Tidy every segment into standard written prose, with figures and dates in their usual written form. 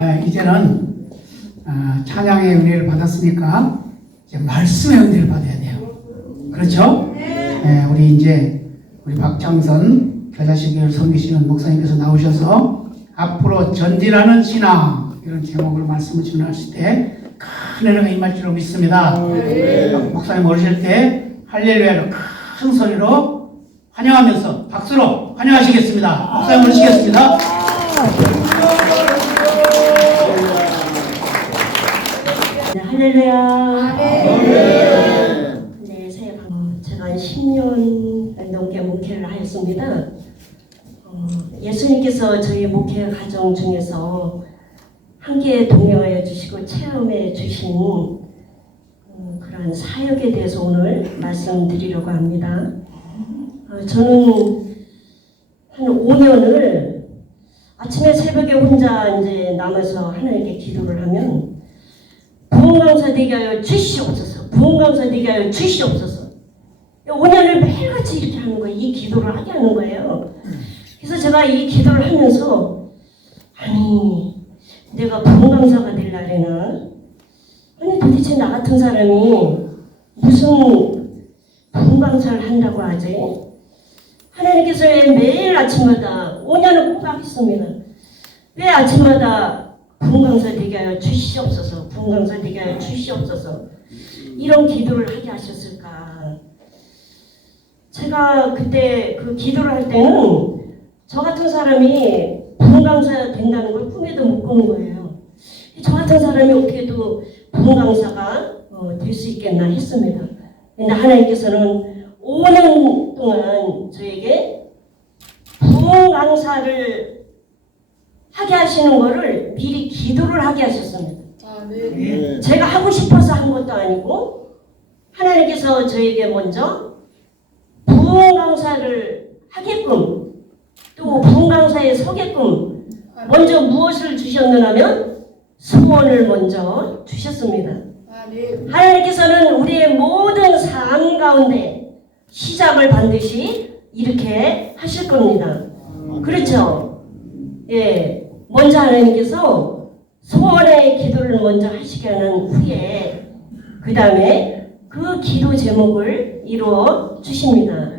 이제는 찬양의 은혜를 받았으니까 이제 말씀의 은혜를 받아야 돼요. 그렇죠? 우리 박창선 겨자씨교회를 섬기시는 목사님께서 나오셔서 앞으로 전진하는 신앙 이런 제목으로 말씀을 전하실 때 큰 은혜가 임할 줄로 믿습니다. 목사님 오실 때 할렐루야로 큰 소리로 환영하면서 박수로 환영하시겠습니다. 목사님 오시겠습니다. 네, 할렐루야. 네, 새해 제가 10년 넘게 목회를 하였습니다. 예수님께서 저희 목회 과정 중에서 함께 동행하여 주시고 체험해 주신 그런 사역에 대해서 오늘 말씀드리려고 합니다. 저는 한 5년을 아침에 새벽에 혼자 이제 남아서 하나님께 기도를 하면 부흥강사 되게 하여 주시옵소서, 부흥강사 되게 하여 주시옵소서. 5년을 매일같이 이렇게 하는 거예요. 이 기도를 하게 하는 거예요. 그래서 제가 이 기도를 하면서 아니 내가 부흥강사가 되려나? 아니 도대체 나 같은 사람이 무슨 부흥강사를 한다고 하지? 하나님께서 매일 아침마다 5년을 꼭 하겠습니다. 왜 아침마다 부흥강사 되게 하여 주시옵소서, 부흥강사 되게 하여 주시옵소서 이런 기도를 하게 하셨을까? 제가 그때 그 기도를 할 때는 저 같은 사람이 부흥강사 된다는 걸 꿈에도 못 꾸는 거예요. 저 같은 사람이 어떻게도 부흥강사가 될 수 있겠나 했습니다. 근데 하나님께서는 5년 동안 저에게 부흥강사를 하게 하시는 거를 미리 기도를 하게 하셨습니다. 네. 제가 하고 싶어서 한 것도 아니고 하나님께서 저에게 먼저 부흥강사를 하게끔 또 부흥강사에 서게끔 먼저 무엇을 주셨느냐면 소원을 먼저 주셨습니다. 하나님께서는 우리의 모든 삶 가운데 시작을 반드시 이렇게 하실 겁니다. 그렇죠? 예, 먼저 하나님께서 소원의 기도를 먼저 하시게 하는 후에 그 다음에 그 기도 제목을 이루어 주십니다.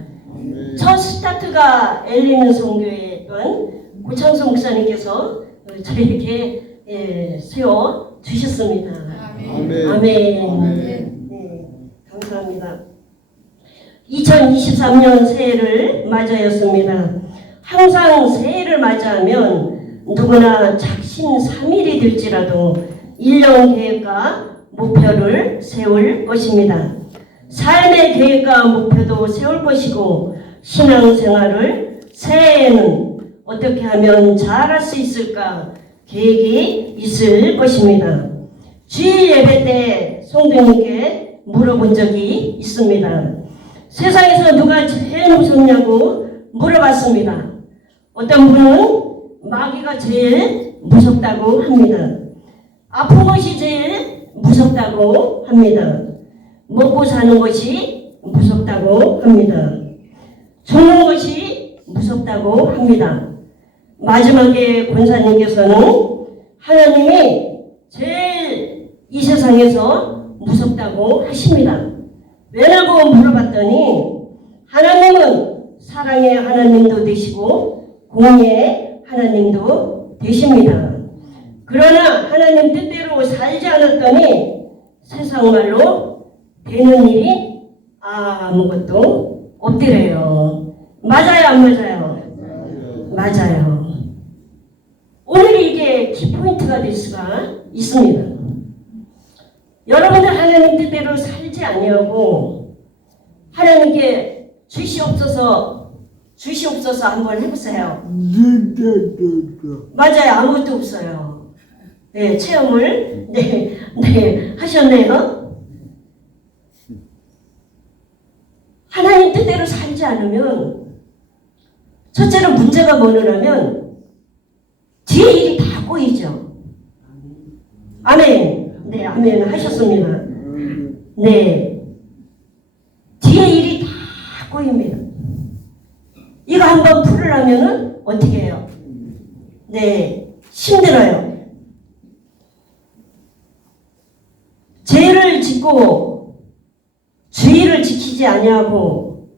첫 스타트가 엘리는 성교회였던 고창수 목사님께서 저에게 세워 주셨습니다. 아멘. 네, 감사합니다. 2023년 새해를 맞이하였습니다. 항상 새해를 맞이하면 누구나 작심삼일이 될지라도 1년 계획과 목표를 세울 것입니다. 삶의 계획과 목표도 세울 것이고 신앙생활을 새해에는 어떻게 하면 잘할 수 있을까 계획이 있을 것입니다. 주일 예배 때 성도님께 물어본 적이 있습니다. 세상에서 누가 제일 무섭냐고 물어봤습니다. 어떤 분은 마귀가 제일 무섭다고 합니다. 아픈 것이 제일 무섭다고 합니다. 먹고 사는 것이 무섭다고 합니다. 죽는 것이 무섭다고 합니다. 마지막에 권사님께서는 하나님이 제일 이 세상에서 무섭다고 하십니다. 왜냐고 물어봤더니 하나님은 사랑의 하나님도 되시고 공의의 하나님도 되십니다. 그러나 하나님 뜻대로 살지 않았더니 세상 말로 되는 일이 아무것도 없더래요. 맞아요, 안 맞아요? 맞아요. 오늘 이게 키포인트가 될 수가 있습니다. 여러분들 하나님 뜻대로 살지 아니하고 하나님께 주시옵소서 한번 해보세요. 맞아요, 아무것도 없어요. 네, 체험을 하셨네요. 하나님 뜻대로 살지 않으면 첫째로 문제가 뭐냐면 뒤에 일이 다 꼬이죠. 아멘. 네, 아멘 하셨습니다. 네, 뒤에 일이 다 꼬입니다. 이거 한번 풀으려면은 어떻게 해요? 네, 힘들어요. 지키고 주의를 지키지 아니하고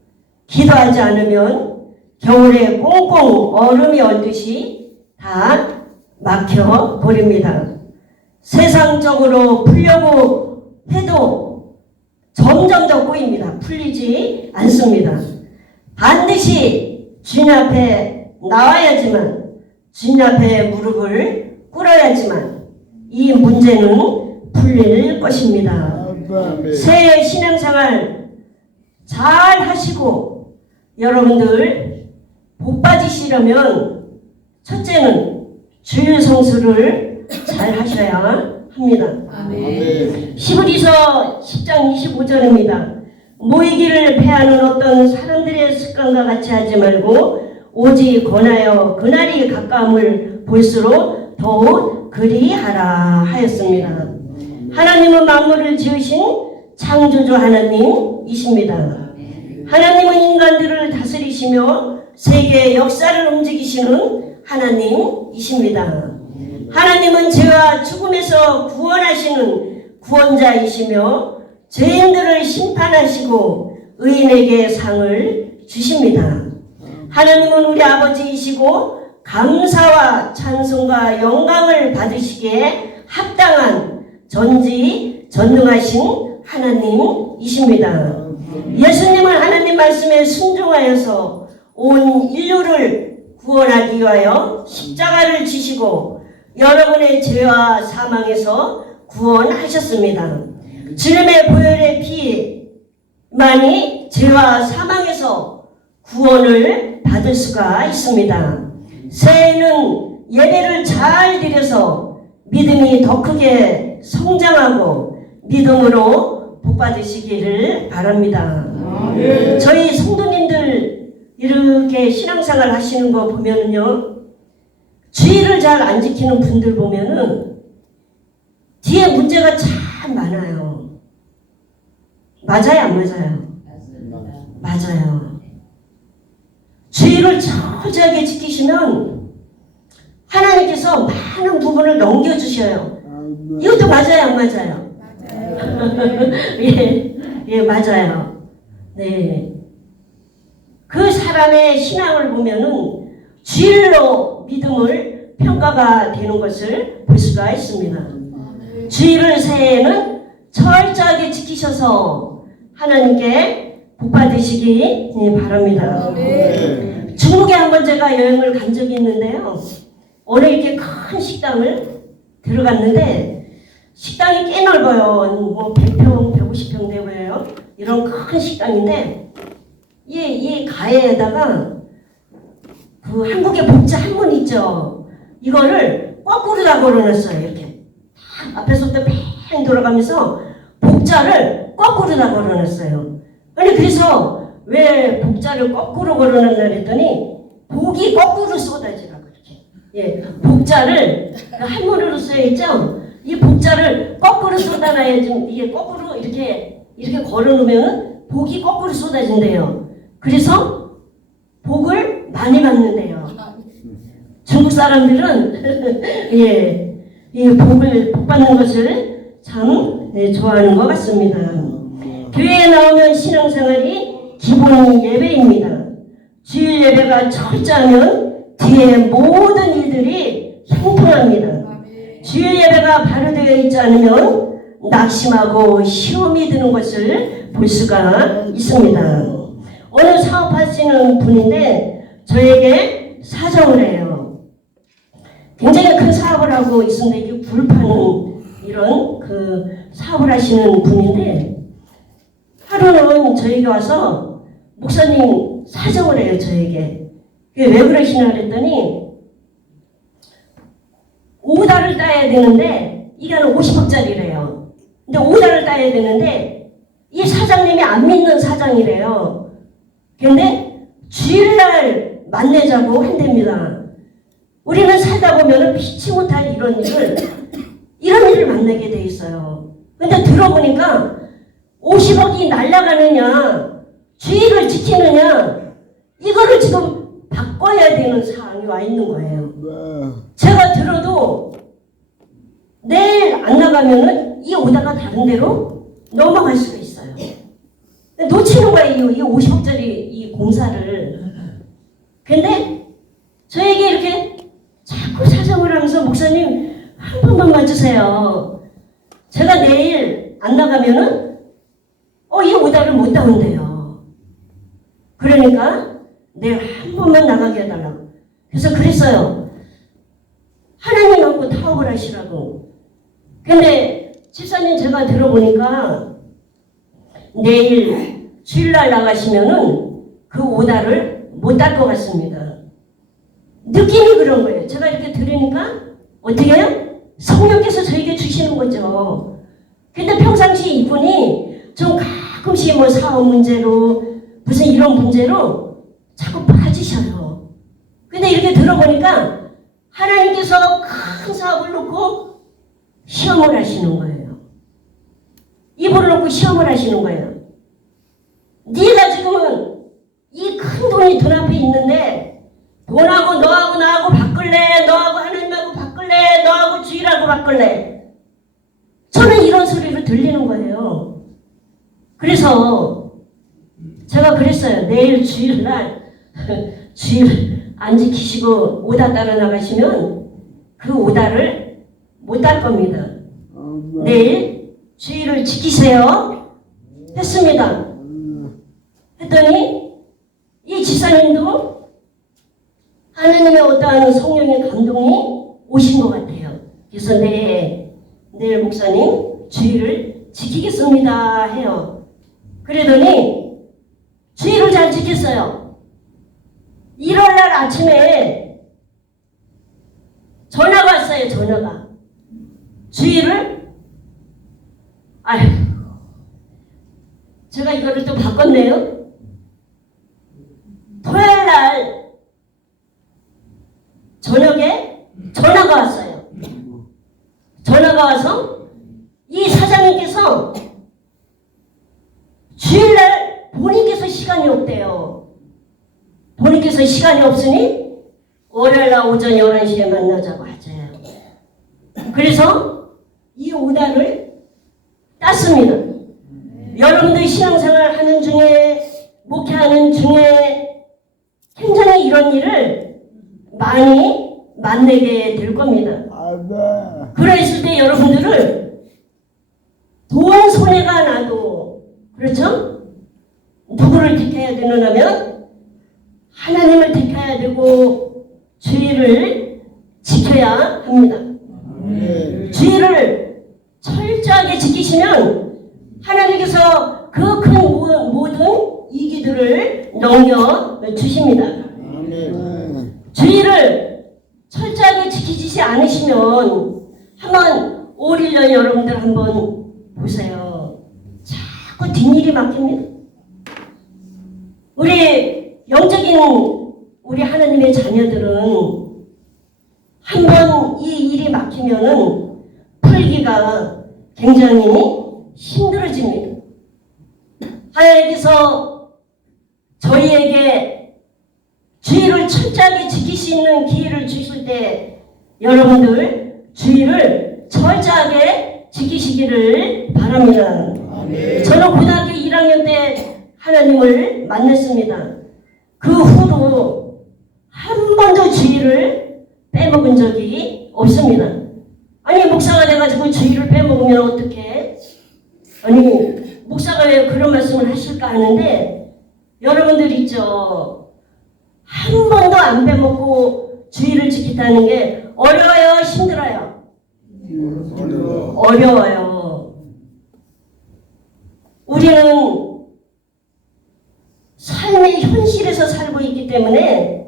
기도하지 않으면 겨울에 꽁꽁 얼음이 얼듯이 다 막혀 버립니다. 세상적으로 풀려고 해도 점점 더 꼬입니다. 풀리지 않습니다. 반드시 주님 앞에 나와야지만, 주님 앞에 무릎을 꿇어야지만 이 문제는 풀릴 것입니다. 새해 신앙생활 잘 하시고 여러분들 복 받으시려면 첫째는 주일 성수를 잘 하셔야 합니다. 히브리서 10장 25절입니다. 모이기를 패하는 어떤 사람들의 습관과 같이 하지 말고 오직 권하여 그날이 가까움을 볼수록 더욱 그리하라 하였습니다. 하나님은 만물을 지으신 창조주 하나님이십니다. 하나님은 인간들을 다스리시며 세계의 역사를 움직이시는 하나님이십니다. 하나님은 죄와 죽음에서 구원하시는 구원자이시며 죄인들을 심판하시고 의인에게 상을 주십니다. 하나님은 우리 아버지이시고 감사와 찬송과 영광을 받으시기에 합당한 전지전능하신 하나님이십니다. 예수님은 하나님 말씀에 순종하여서 온 인류를 구원하기 위하여 십자가를 지시고 여러분의 죄와 사망에서 구원하셨습니다. 주님의 보혈의 피만이 죄와 사망에서 구원을 받을 수가 있습니다. 새해에는 예배를 잘 드려서 믿음이 더 크게 성장하고 믿음으로 복 받으시기를 바랍니다. 저희 성도님들 이렇게 신앙생활 하시는 거 보면은요, 주의를 잘 안 지키는 분들 보면은 뒤에 문제가 참 많아요. 맞아요, 안 맞아요? 맞아요. 주의를 철저하게 지키시면 하나님께서 많은 부분을 넘겨주셔요. 이것도 맞아요, 안 맞아요? 예, 맞아요. 네. 그 사람의 신앙을 보면은 주일로 믿음을 평가가 되는 것을 볼 수가 있습니다. 주일을 새해에는 철저하게 지키셔서 하나님께 복 받으시기 바랍니다. 중국에 한번 제가 여행을 간 적이 있는데요. 어느 이렇게 큰 식당을 들어갔는데 식당이 꽤 넓어요. 뭐 100평, 150평 되고요. 이런 큰 식당인데 이 가해에다가 그 한국의 복자 한문 있죠. 이거를 거꾸로 다 걸어놨어요. 이렇게 앞에서부터 팽 돌아가면서 복자를 거꾸로 다 걸어놨어요. 아니 그래서 왜 복자를 거꾸로 걸어놨나 그랬더니 복이 거꾸로 쏟아지라고 이렇게. 예, 복자를 한문으로 쓰여있죠. 이 복자를 거꾸로 쏟아놔야지. 이게 거꾸로 이렇게 걸어놓으면 복이 거꾸로 쏟아진대요. 그래서 복을 많이 받는데요. 중국 사람들은 이 복 받는 것을 참 좋아하는 것 같습니다. 교회에 나오면 신앙생활이 기본 예배입니다. 주일 예배가 철저하면 뒤에 모든 일들이 형통합니다. 주일 예배가 바로 되어 있지 않으면 낙심하고 시험이 드는 것을 볼 수가 있습니다. 어느 사업하시는 분인데 저에게 사정을 해요. 굉장히 큰 사업을 하고 있는데 이게 굴 파는 이런 그 사업을 하시는 분인데 하루는 저에게 와서 목사님 사정을 해요. 저에게. 왜 그러시나 그랬더니 오다를 따야 되는데 이게 한 50억짜리래요. 근데 오다를 따야 되는데 이 사장님이 안 믿는 사장이래요. 근데 주일날 만나자고 한답니다. 우리는 살다 보면 피치 못할 이런 일을 만나게 돼 있어요. 근데 들어보니까 50억이 날아가느냐 주의를 지키느냐 이거를 지금 바꿔야 되는 상황이 와 있는 거예요. 제가 들어도 내일 안 나가면은 이 오다가 다른 데로 넘어갈 수가 있어요. 놓치는 거예요. 이 50억짜리 이 공사를. 근데 저에게 이렇게 자꾸 사정을 하면서 목사님 한 번만 봐주세요. 제가 내일 안 나가면은 이 오다를 못 나온대요. 그러니까 내일 한 번만 나가게 해달라고. 그래서 그랬어요. 하나님하고 타협을 하시라고. 근데 집사님 제가 들어보니까 내일 주일날 나가시면은 그 오다를 못 딸 것 같습니다. 느낌이 그런 거예요. 제가 이렇게 들으니까 어떻게 해요? 성령께서 저에게 주시는 거죠. 근데 평상시 이분이 좀 가끔씩 뭐 사업 문제로 무슨 이런 문제로 자꾸 빠지셔요. 근데 이렇게 들어보니까 하나님께서 큰 사업을 놓고 시험을 하시는 거예요. 입을 놓고 시험을 하시는 거예요. 네가 지금은 이 큰 돈이 돈 앞에 있는데 돈하고 너하고 나하고 바꿀래? 너하고 하나님하고 바꿀래? 너하고 주일하고 바꿀래? 저는 이런 소리로 들리는 거예요. 그래서 제가 그랬어요. 내일 주일날 주일 안 지키시고 오다 따라 나가시면 그 오다를 못 딸 겁니다. 내일 주일을 지키세요. 했습니다. 했더니 이 지사님도 하나님의 어떠한 성령의 감동이 오신 것 같아요. 그래서 내일 목사님 주일을 지키겠습니다 해요. 그러더니 주일을 잘 지켰어요. 1월날 아침에 전화가 왔어요. 전화가. 주일을 제가 이거를 또 바꿨네요. 토요일날 저녁에 전화가 왔어요. 전화가 와서 이 사장님께서 주일날 본인께서 시간이 없대요. 본인께서 시간이 없으니 월요일날 오전 11시에 만나자고 하재요. 그래서 이 오다를 땄습니다. 여러분들 신앙생활 하는 중에 목회하는 중에 굉장히 이런 일을 많이 만나게 될 겁니다. 그랬을 때 여러분들을 돈 손해가 나도 그렇죠? 누구를 택해야 되느냐면 하나님을 택해야 되고 주의를 지켜야 합니다. 주의를 철저하게 지키시면 하나님께서 그 큰 모든 이기들을 넘겨주십니다. 주의를 철저하게 지키지 않으시면 한번 5, 1년 여러분들 한번 보세요. 자꾸 뒷일이 막힙니다. 우리 영적인 우리 하나님의 자녀들은 한번 이 일이 막히면은 풀기가 굉장히 힘들어집니다. 하나님께서 저희에게 주의를 철저하게 지킬 수 있는 기회를 주실 때 여러분들 주의를 철저하게 지키시기를 바랍니다. 저는 고등학교 1학년 때 하나님을 만났습니다. 그 후로 한 번도 주의를 빼먹은 적이 없습니다. 아니 목사가 돼가지고 주의를 빼먹으면 어떡해? 아니 목사가 왜 그런 말씀을 하실까 하는데 여러분들 있죠. 한 번도 안 빼먹고 주의를 지킨다는 게 어려워요? 힘들어요? 어려워요. 우리는 삶의 현실에서 살고 있기 때문에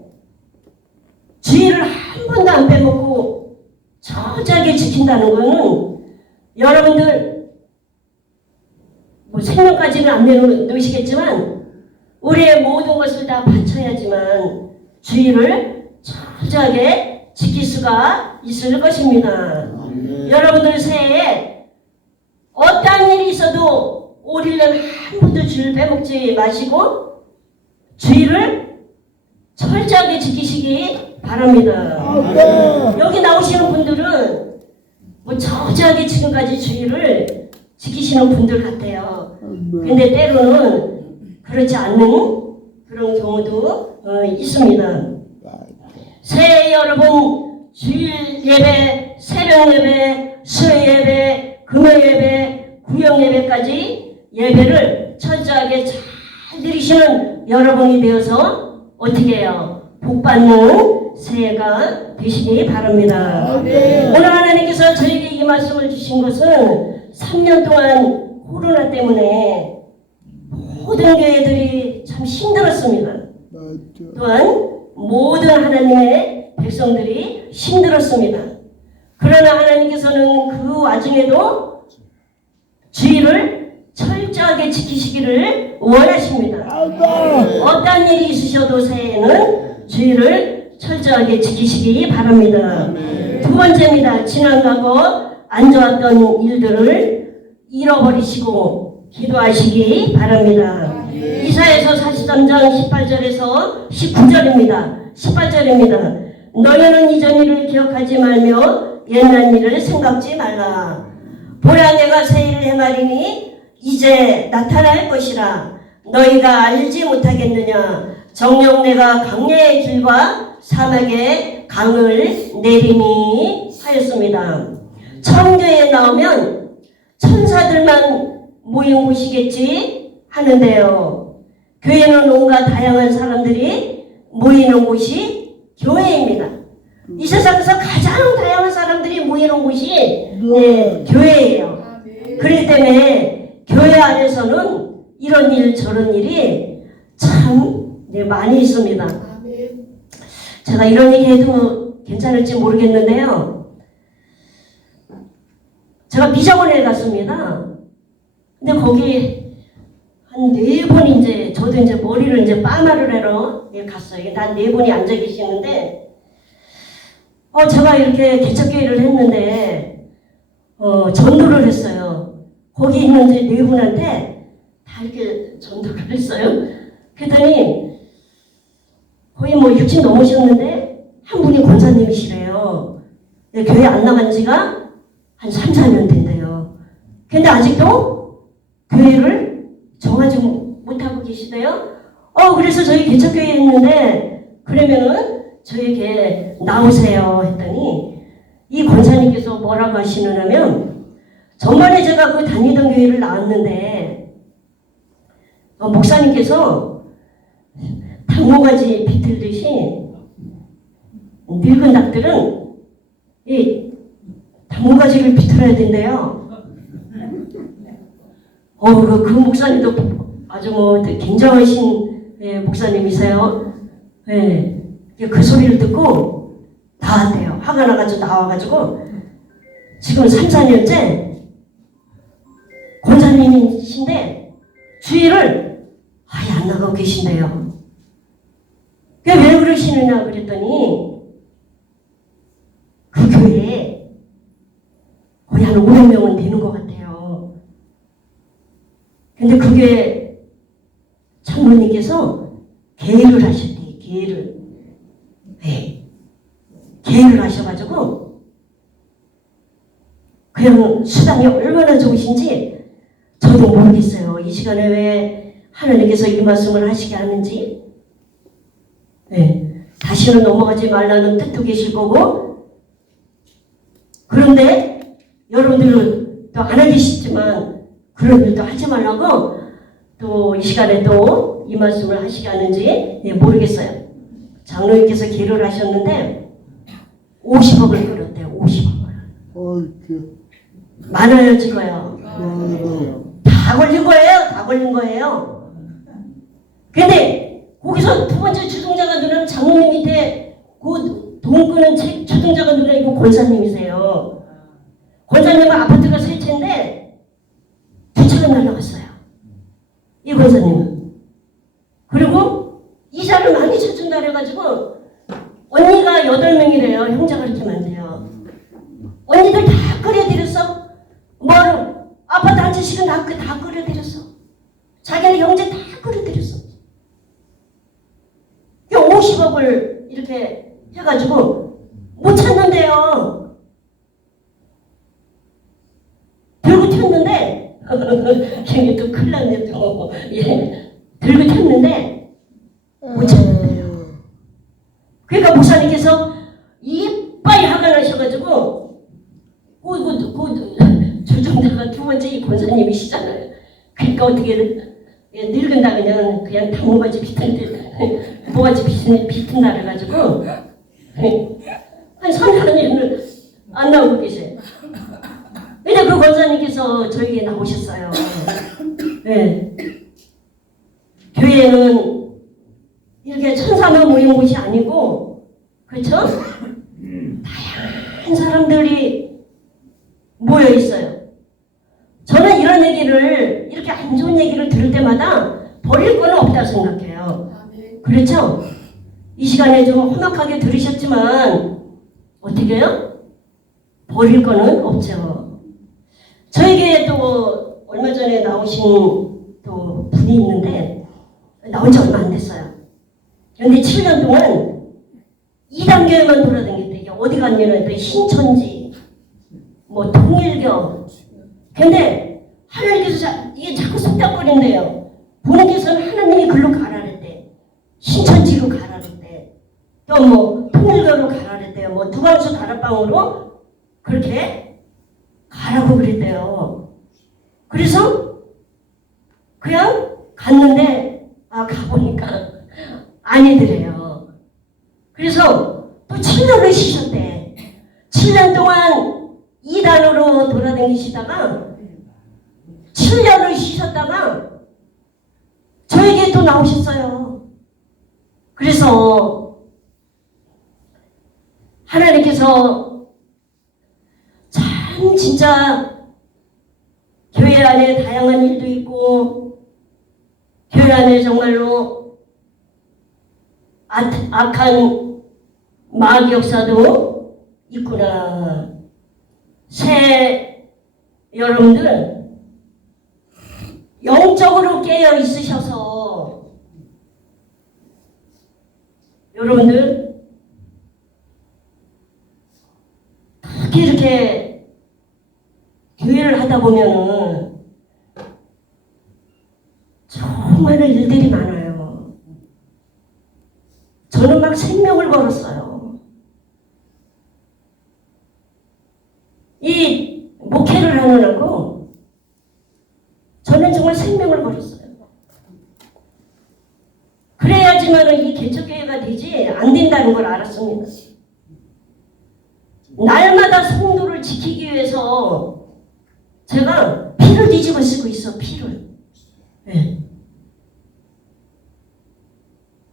주의를 한 번도 안 빼먹고 철저하게 지킨다는 것은 여러분들 뭐 생명까지는 안 내놓으시겠지만 우리의 모든 것을 다 바쳐야지만 주의를 철저하게 지킬 수가 있을 것입니다. 여러분들 새해에 어떠한 일이 있어도 5, 1년 한 번도 주의를 빼먹지 마시고 주의를 철저하게 지키시기 바랍니다. 여기 나오시는 분들은 뭐 철저하게 지금까지 주의를 지키시는 분들 같아요. 근데 때로는 그렇지 않는 그런 경우도 있습니다. 새해 여러분 주일 예배, 새벽 예배, 수요 예배, 금요 예배, 구역 예배까지 예배를 철저하게 잘 드리시는 여러분이 되어서 어떻게 해요? 복받는 새해가 되시기 바랍니다. 오늘 하나님께서 저에게 이 말씀을 주신 것은 3년 동안 코로나 때문에 모든 교회들이 참 힘들었습니다. 또한 모든 하나님의 백성들이 힘들었습니다. 그러나 하나님께서는 그 와중에도 주의를 철저하게 지키시기를 원하십니다. 어떤 일이 있으셔도 새해에는 주의를 철저하게 지키시기 바랍니다. 두 번째입니다. 지난 과거 안 좋았던 일들을 잃어버리시고 기도하시기 바랍니다. 이사야서 43장 18절에서 19절입니다. 18절입니다. 너희는 이전 일을 기억하지 말며 옛날 일을 생각지 말라. 보라 내가 새 일을 행하리니 이제 나타날 것이라. 너희가 알지 못하겠느냐. 정녕 내가 강야의 길과 사막에 강을 내리니 하였습니다. 청교에 나오면 천사들만 모인 곳이겠지 하는데요. 교회는 온갖 다양한 사람들이 모이는 곳이 교회입니다. 이 세상에서 가장 다양한 사람들이 모이는 곳이 교회예요. 그렇기 때문에 교회 안에서는 이런 일 저런 일이 참 많이 있습니다. 제가 이런 얘기 해도 괜찮을지 모르겠는데요. 제가 미장원에 갔습니다. 근데 거기 한 4분 이제 저도 이제 머리를 이제 빠마를 하러 갔어요. 단 4분이 앉아 계시는데 제가 이렇게 개척교회를 했는데 전도를 했어요. 거기 있는 이제 4분한테 다 이렇게 전도를 했어요. 그랬더니 거의 뭐 60 넘으셨는데 한 분이 권사님이시래요. 교회 안 나간 지가 한 3, 4년 된대요. 근데 아직도 교회를 정하지 못하고 계시대요. 그래서 저희 개척교회 했는데 그러면은 저에게 나오세요 했더니 이 권사님께서 뭐라고 하시느냐면 전번에 제가 그 다니던 교회를 나왔는데 목사님께서 당모가지 비틀듯이 늙은 닭들은 이 당모가지를 비틀어야 된대요. 그 목사님도 아주 뭐 굉장하신 목사님이세요. 그 소리를 듣고 나왔대요. 화가 나가지고 나와가지고 지금 3, 4년째 권사님이신데 주일을 아예 안 나가고 계신대요. 그게 왜 그러시느냐 그랬더니 그 교회에 거의 한 500명은 되는 것 같아요. 근데 그 교회 장로님께서 계를 하셨대요. 계를. 계를 하셔가지고 그냥 수당이 얼마나 좋으신지 저도 모르겠어요. 이 시간에 왜 하나님께서 이 말씀을 하시게 하는지. 다시는 넘어가지 말라는 뜻도 계실 거고, 그런데 여러분들은 또 안 하기 쉽지만 그런 일도 하지 말라고 또 이 시간에 또 이 말씀을 하시게 하는지 모르겠어요. 장로님께서 기를 하셨는데 50억을 끌었대요. 50억을. 많아요 지금요. 다 걸린 거예요. 다 걸린 거예요. 근데 거기서 두 번째 주동자가 누르는 장로님 밑에 그 돈 끄는 주동자가 누르는 이거 권사님이세요. 권사님은 아파트가 세 채인데 2채가 날라갔어요. 이 권사님은. 그리고 이자를 많이 쳐준다 그래가지고 언니가 8명이래요. 형제가 그렇게 많대요. 언니들 다 끓여드렸어. 뭐를 아파트 한 채씩은 다 끓여드렸어. 자기네 형제 다 끓여드렸어. 50억을 이렇게 해가지고 못 찾는데요. 들고 튀었는데 괜히 또 큰일 났네 또. 예. 들고 탔는데 못 찾는데요. 그러니까 목사님께서 이빨 화가 나셔가지고 조정자가 두 번째 이 권사님이시잖아요. 그러니까 어떻게 늙은다 그냥 당모가지 비틀 모가지 비튼다 그래가지고 한 3년을 안 나오고 계세요. 근데 그 권사님께서 저에게 나오셨어요. 네. 교회는 이렇게 천사만 모인 곳이 아니고, 그렇죠? 다양한 사람들이 모여 있어요. 저는 이런 얘기를, 이렇게 안 좋은 얘기를 들을 때마다 버릴 건 없다고 생각해요. 그렇죠? 이 시간에 좀 험악하게 들으셨지만 어떻게 해요? 버릴 거는 없죠. 저에게 또 얼마 전에 나오신 또 분이 있는데 나온 지 얼마 안 됐어요. 그런데 7년 동안 2단계만 돌아다녔대요. 어디 갔냐면 신천지, 뭐 통일교. 근데 하나님께서 이게 자꾸 속닥거린대요. 본인께서는 하나님이 글로 가라 그랬대. 신천지로 가라 그랬대. 또 뭐 통일교로 가라 그랬대요. 뭐 두광수 다락방으로 그렇게 가라고 그랬대요. 그래서 그냥 갔는데 가보니까 아니더래요. 그래서 또 7년을 쉬셨대. 7년 동안 2단으로 돌아다니시다가 7년을 쉬셨다가 저에게 또 나오셨어요. 그래서 하나님께서 참 진짜 교회 안에 다양한 일도 있고 교회 안에 정말로 악한 마귀 역사도 있구나. 새 여러분들 영적으로 깨어 있으셔서 여러분들 특히 이렇게 교회를 하다 보면은 정말 일들이 많아요. 저는 막 생명을 걸었어요. 이 목회를 하느라고 저는 정말 생명을 걸었어요. 그래야지만 이 개척교회가 되지 안 된다는 걸 알았습니다. 날마다 성도를 지키기 위해서 제가 피를 뒤집어 쓰고 있어. 피를. 네.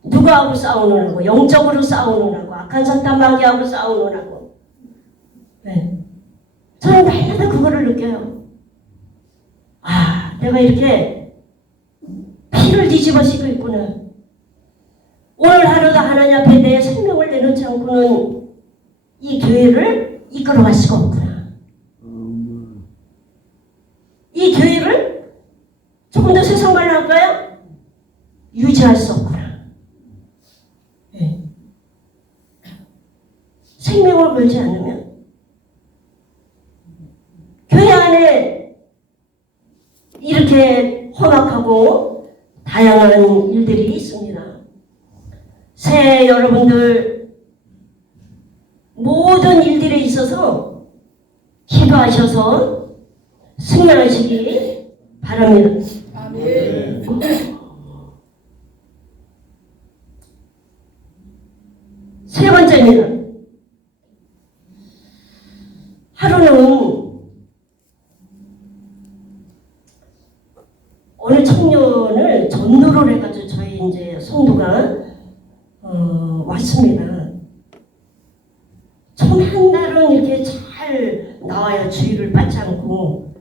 누구하고 싸우느라고, 영적으로 싸우느라고, 악한 사탄 마귀하고 싸우느라고. 네. 저는 날마다 그거를 느껴요. 내가 이렇게 피를 뒤집어 쓰고 있구나. 오늘 하루도 하나님 앞에 내 생명을 내놓지 않고는 이 교회를 이끌어갈 수가 없구나. 이 교회를 조금 더 세상 말로 할까요? 유지할 수 없구나. 네. 생명을 걸지 않으면 교회 안에 이렇게 험악하고 다양한 일들이 있습니다. 새해 여러분들 모든 일들에 있어서 기도하셔서 승리하시기 바랍니다. 아멘. 세 번째입니다. 하루는 어느 청년을 전도를 해가지고 저희 이제 성도가 왔습니다. 처음 한 달은 이렇게 잘 나와요. 주의를 받지 않고.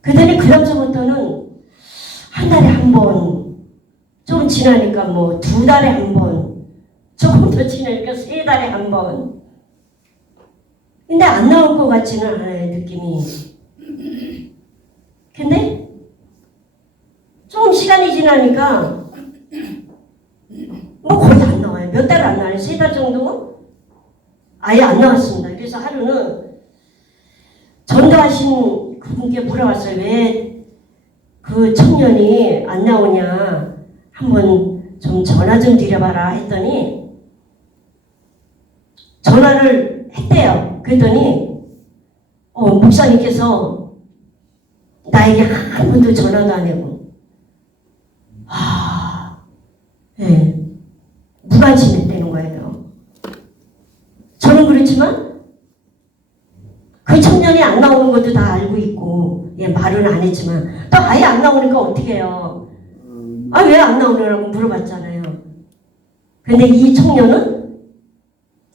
그다음에 그다음부터는 한 달에 한 번, 좀 지나니까 뭐 2달에 한 번, 조금 더 지나니까 3달에 한 번. 근데 안 나올 것 같지는 않아요, 느낌이. 근데 좀 시간이 지나니까 뭐 거의 안 나와요. 몇 달 안 나와요. 3달 정도? 아예 안 나왔습니다. 그래서 하루는 전도하신 그분께 물어봤어요. 왜 그 청년이 안 나오냐 한번 좀 전화 좀 드려봐라 했더니 전화를 했대요. 그랬더니 목사님께서 나에게 한 번도 전화도 안 하고 예, 무관심했다는 거예요. 저는 그렇지만 그 청년이 안 나오는 것도 다 알고 있고 말은 안 했지만 또 아예 안 나오니까 어떻게 해요? 왜 안 나오냐고 물어봤잖아요. 근데 이 청년은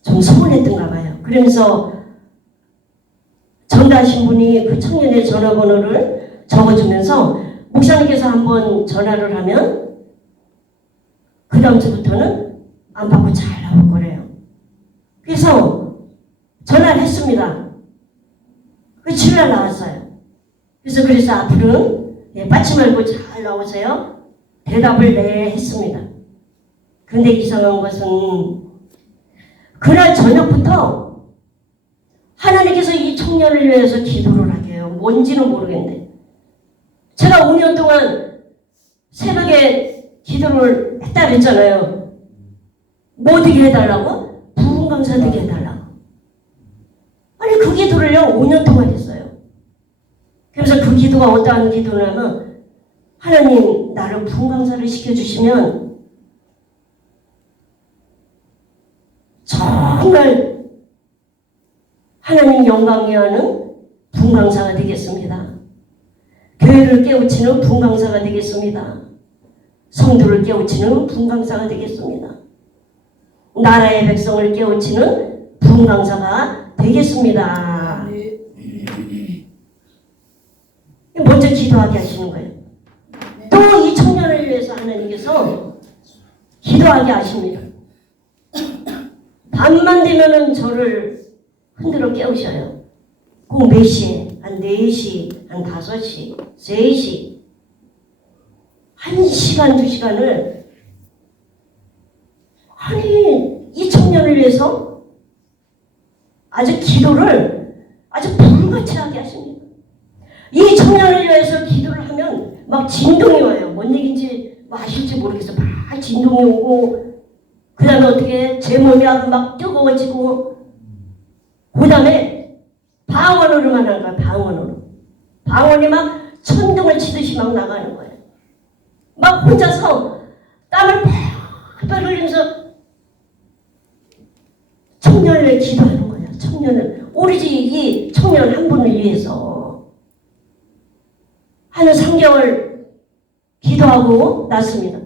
좀 서운했던가 봐요. 그러면서 전달하신 분이 그 청년의 전화번호를 적어주면서 목사님께서 한번 전화를 하면 그 다음 주부터는 안 받고 잘 나올 거래요. 그래서 전화를 했습니다. 그 7일 나왔어요. 그래서 앞으로는 빠지 말고 잘 나오세요. 대답을 네 했습니다. 근데 이상한 것은 그날 저녁부터 하나님께서 이 청년을 위해서 기도를 하게 해요. 뭔지는 모르겠는데 제가 5년 동안 새벽에 기도를 했다 그랬잖아요. 뭐 되게 해달라고? 부흥 강사 되게 해달라고. 아니 그 기도를요 5년 동안 했어요. 그래서 그 기도가 어떠한 기도냐면 하나님 나를 부흥 강사를 시켜주시면 정말 하나님 영광이 하는 부흥 강사가 되겠습니다. 교회를 깨우치는 부흥 강사가 되겠습니다. 성도를 깨우치는 부흥 강사가 되겠습니다. 나라의 백성을 깨우치는 부흥 강사가 되겠습니다. 먼저 기도하게 하시는 거예요. 또 이 청년을 위해서 하나님께서 기도하게 하십니다. 밤만 되면은 저를 흔들어 깨우셔요. 꼭 몇 시에? 한 4시, 한 5시, 3시 1시간, 2시간을 아니 이 청년을 위해서 아주 기도를 아주 불같이 하게 하십니다. 이 청년을 위해서 기도를 하면 막 진동이 와요. 뭔 얘기인지 아실지 모르겠어. 막 진동이 오고 그 다음에 어떻게 제 몸이 막 뜨거워지고 그 다음에 방언으로만 하는 거야. 방언으로. 방언이 막 천둥을 치듯이 막 나가는 거예요. 막 혼자서 땀을 펄펄 흘리면서 청년을 기도하는 거예요. 청년을 오로지 이 청년 한 분을 위해서 한 3개월 기도하고 났습니다.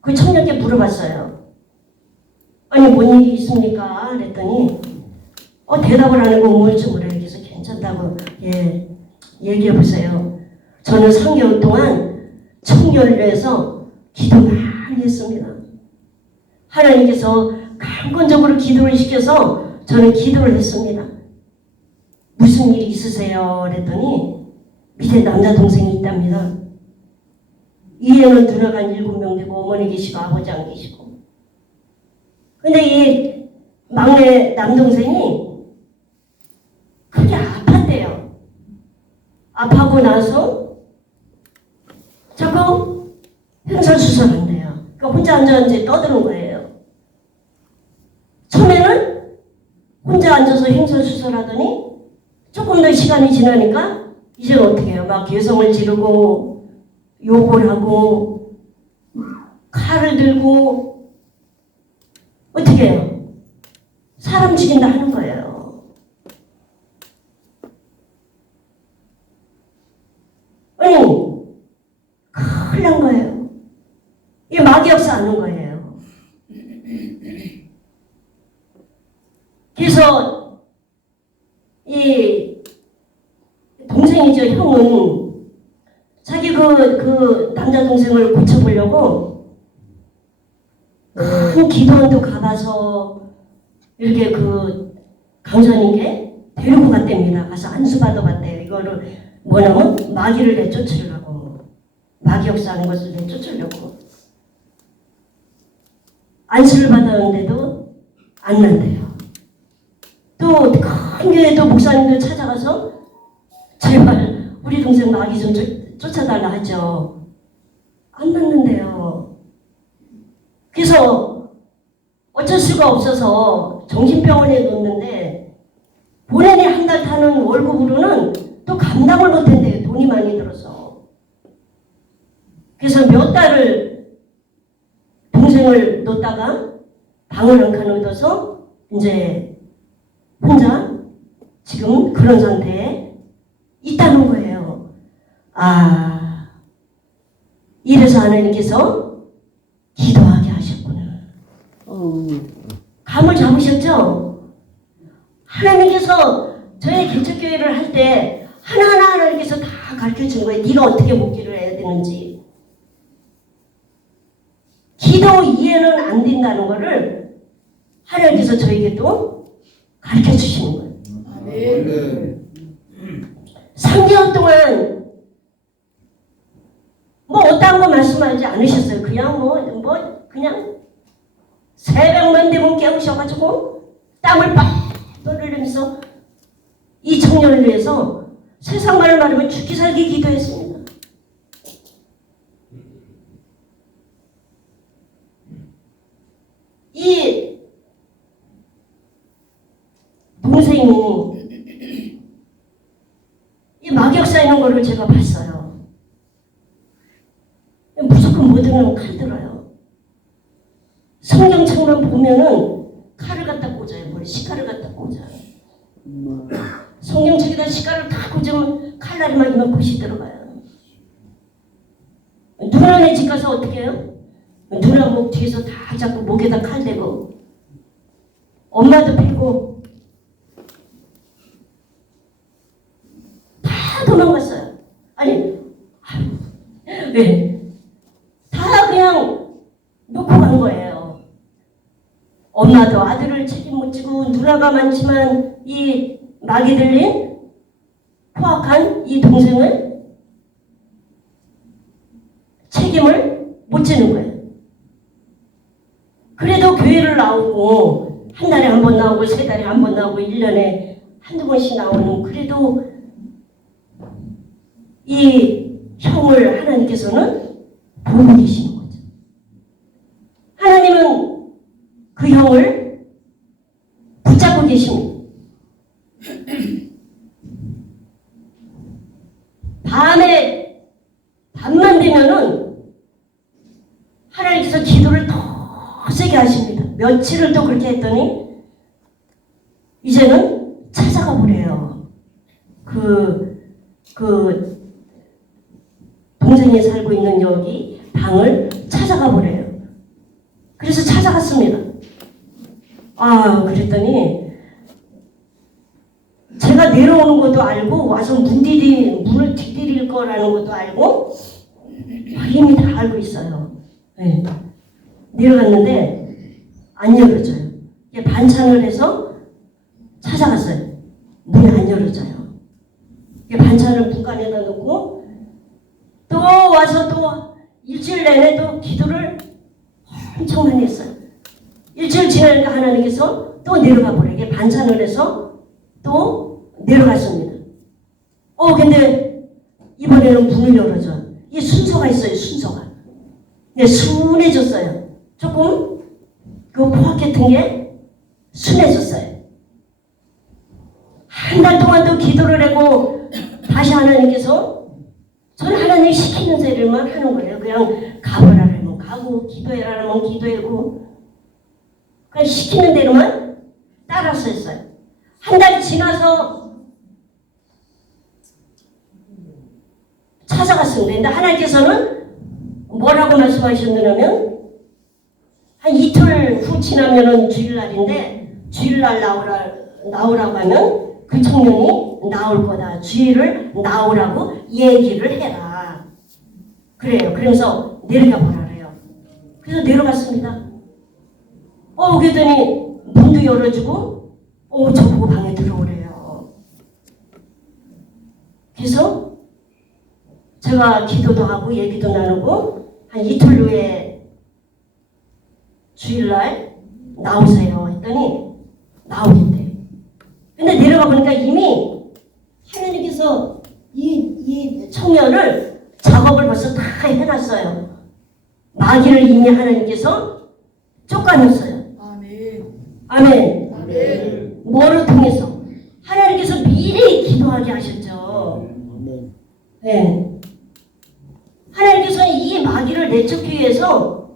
그 청년께 물어봤어요. 아니 뭔 일이 있습니까? 그랬더니 대답을 안 하고 우물쭈물해. 그래서 괜찮다고 얘기해보세요. 저는 3개월 동안 청년을 위해서 기도 많이 했습니다. 하나님께서 강권적으로 기도를 시켜서 저는 기도를 했습니다. 무슨 일이 있으세요? 그랬더니 밑에 남자 동생이 있답니다. 위에는 누나가 7명 되고 어머니 계시고 아버지 안 계시고. 근데 이 막내 남동생이 크게 아팠대요. 아파고 나서 자꾸 횡설수설한대요. 그러니까 혼자 앉아 이제 떠드는 거예요. 처음에는 혼자 앉아서 횡설수설하더니 조금 더 시간이 지나니까 이제 어떻게 해요? 막 개성을 지르고 욕을 하고 칼을 들고 어떻게 해요? 사람 죽인다 하는 거예요. 아니 큰일 난 거예요. 이게 마귀역사 하는 거예요. 그래서 이 동생이죠. 형은 자기 그 남자 동생을 고쳐보려고 큰 기도원도 가봐서 이렇게 그 강사님께 데리고 갔답니다. 가서 안수 받아봤대요. 이거를 뭐냐면 마귀를 내쫓으려고, 마귀 역사하는 것을 내쫓으려고 안수를 받았는데도 안 난대요. 또 큰 교회도 목사님들 찾아가서 제발 우리 동생 마귀 좀 쫓아달라 하죠. 안 받는데요. 그래서 어쩔 수가 없어서 정신병원에 놓는데 본인이 한 달 타는 월급으로는 또 감당을 못한대요. 돈이 많이 들어서. 그래서 몇 달을 동생을 놓다가 방을 한 칸 얻어서 이제 혼자 지금 그런 상태에 있다는 거예요. 아, 이래서 하나님께서 기도하게 하셨구나. 감을 잡으셨죠? 하나님께서 저희 개척교회를 할 때 하나하나 하나님께서 다 가르쳐준 거예요. 네가 어떻게 목기를 해야 되는지. 기도 이해는 안 된다는 거를 하나님께서 저에게 또 가르쳐 주시는 거예요. 아멘. 3개월 동안 뭐 어떤 거 말씀하지 않으셨어요. 그냥 그냥 새벽만 되면 깨우셔가지고 땀을 빡 흘리면서 이 청년을 위해서 세상 말을 말하면 죽기 살기 기도했습니다. 이 동생이 이 막역 쌓이는 거를 제가 봤어요. 무조건 뭐든 칼 들어요. 성경책만 보면은 칼을 갖다 꽂아요. 머리 식칼을 갖다 꽂아요. 성경책에다 식칼을 다 꽂으면 칼날이 막 이만큼씩 들어가요. 누나네 집 가서 어떻게 해요? 누나 목 뒤에서 다 잡고 목에다 칼 대고 엄마도 패고 다 도망갔어요. 아니 왜? 다 그냥 놓고 간 거예요. 엄마도 아들을 책임 못 지고 누나가 많지만 이 막이 들린 포악한 이 동생을 책임을 못 지는 거예요. 그래도 교회를 나오고 한 달에 한 번 나오고 세 달에 한 번 나오고 1년에 한두 번씩 나오는 그래도 이 형을 하나님께서는 보고 계시는 거죠. 하나님은 그 형을 붙잡고 계십니다. 밤만 되면은 하나님께서 기도를 더 세게 하십니다. 며칠을 또 그렇게 했더니 이제는 찾아가 보래요. 동생이 살고 있는 여기 방을 찾아가 보래요. 그래서 찾아갔습니다. 그랬더니 제가 내려오는 것도 알고 와서 문을 뒤들일 거라는 것도 알고 이미 다 알고 있어요. 네. 내려갔는데 안 열어져요. 반찬을 해서 찾아갔어요. 문이 안 열어져요. 반찬을 문간에다 놓고 또 와서 또 일주일 내내 또 기도를 엄청 많이 했어요. 일주일 지나니까 하나님께서 또 내려가 버려요. 반찬을 해서 또 내려갔습니다. 근데 이번에는 문을 열어줘. 이 순서가 있어요. 순서가. 근데 순해졌어요. 조금 그 포악했던 게 순해졌어요. 한 달 동안 또 기도를 하고 다시 하나님께서 저는 하나님 시키는 대로만 하는 거예요. 그냥 가보라면 가고 기도해라면 기도하고 그냥 시키는 대로만 따라서 했어요. 한 달 지나서 찾아갔습니다. 근데 하나님께서는 뭐라고 말씀하셨느냐면 한 이틀 후 지나면은 주일날인데 주일날 나오라고 하면 그 청년이 나올 거다. 주일을 나오라고 얘기를 해라. 그래요. 그러면서 내려가 보라래요. 그래서 내려갔습니다. 그랬더니 문도 열어주고 저보고 방에 들어오래요. 그래서 제가 기도도 하고 얘기도 나누고 한 이틀 후에 주일날 나오세요 했더니 나오겠대요. 근데 내려가 보니까 이미 하나님께서 이 청년을 작업을 벌써 다 해놨어요. 마귀를 이미 하나님께서 쫓아냈어요. 아멘. 아멘. 아멘. 뭐를 통해서? 하나님께서 미리 기도하게 하셨죠. 네. 하나님께서 이 마귀를 내쫓기 위해서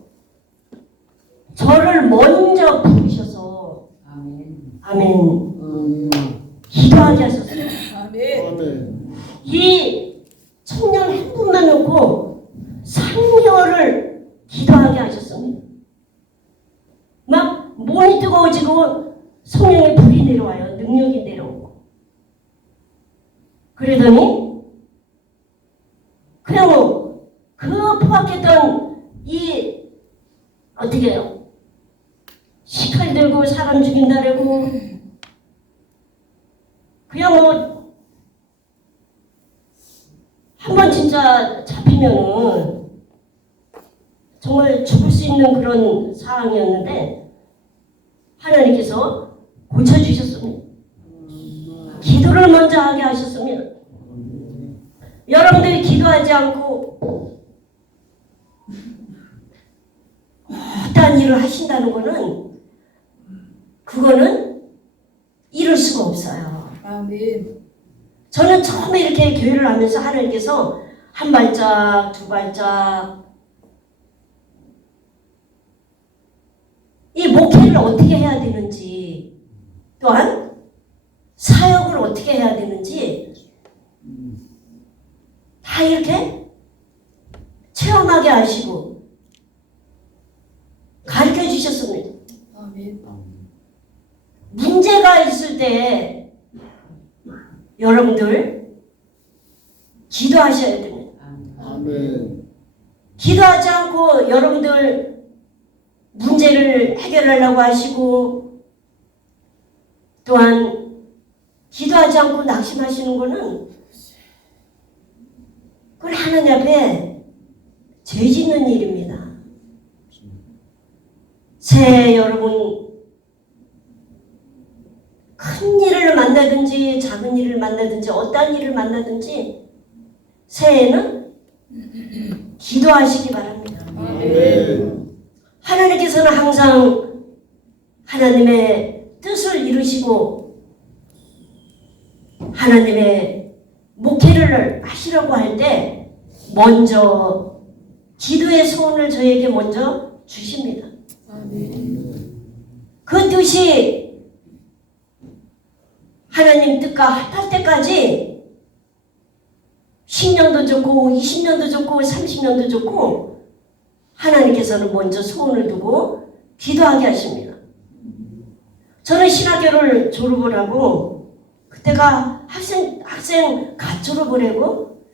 저를 먼저 부르셔서 아멘. 기도하게 하셨어요. 아멘. 이 청년 한 분만 놓고 3개월을 기도하게 하셨습니다. 막 몸이 뜨거워지고 성령의 불이 내려와요. 능력이 내려오고. 그러더니 그냥 그 포악했던 이 어떻게 해요? 식칼 들고 사람 죽인다라고 그냥 한번 진짜 잡히면은 정말 죽을 수 있는 그런 상황이었는데 하나님께서 고쳐주셨습니다. 기도를 먼저 하게 하셨습니다. 여러분들이 기도하지 않고 어떠한 일을 하신다는 거는 그거는 이룰 수가 없어요. 아멘. 저는 처음에 이렇게 교회를 하면서 하나님께서 한 발짝, 두 발짝 이 목회를 어떻게 해야 되는지 또한 사역을 어떻게 해야 되는지 다 이렇게 체험하게 하시고 가르쳐 주셨습니다. 아멘. 문제가 있을 때 여러분들 기도하셔야 됩니다. 아멘. 기도하지 않고 여러분들 문제를 해결하려고 하시고 또한 기도하지 않고 낙심하시는 거는 그건 하나님 앞에 죄 짓는 일입니다. 새해 여러분 큰 일을 만나든지 작은 일을 만나든지 어떠한 일을 만나든지 새해에는 기도하시기 바랍니다. 아멘. 하나님께서는 항상 하나님의 뜻을 이루시고 하나님의 목회를 하시려고 할 때 먼저 기도의 소원을 저에게 먼저 주십니다. 아멘. 그 뜻이 하나님 뜻과 합할 때까지 10년도 좋고 20년도 좋고 30년도 좋고 하나님께서는 먼저 소원을 두고 기도하게 하십니다. 저는 신학교를 졸업을 하고 그때가 학생 갓 졸업을 하고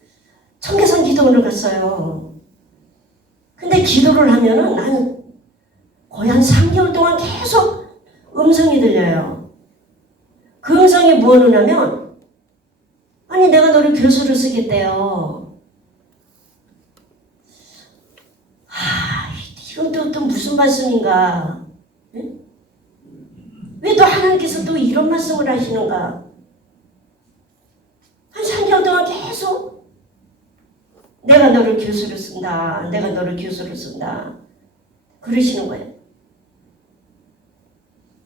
청계산 기도원을 갔어요. 근데 기도를 하면은 나는 거의 한 3개월 동안 계속 음성이 들려요. 그 음성이 뭐를 하면 아니 내가 너를 교수로 쓰겠대요. 이건 또 무슨 말씀인가? 왜 또 하나님께서 또 이런 말씀을 하시는가? 한 3개월 동안 계속 내가 너를 교수로 쓴다. 내가 너를 교수로 쓴다. 그러시는 거예요.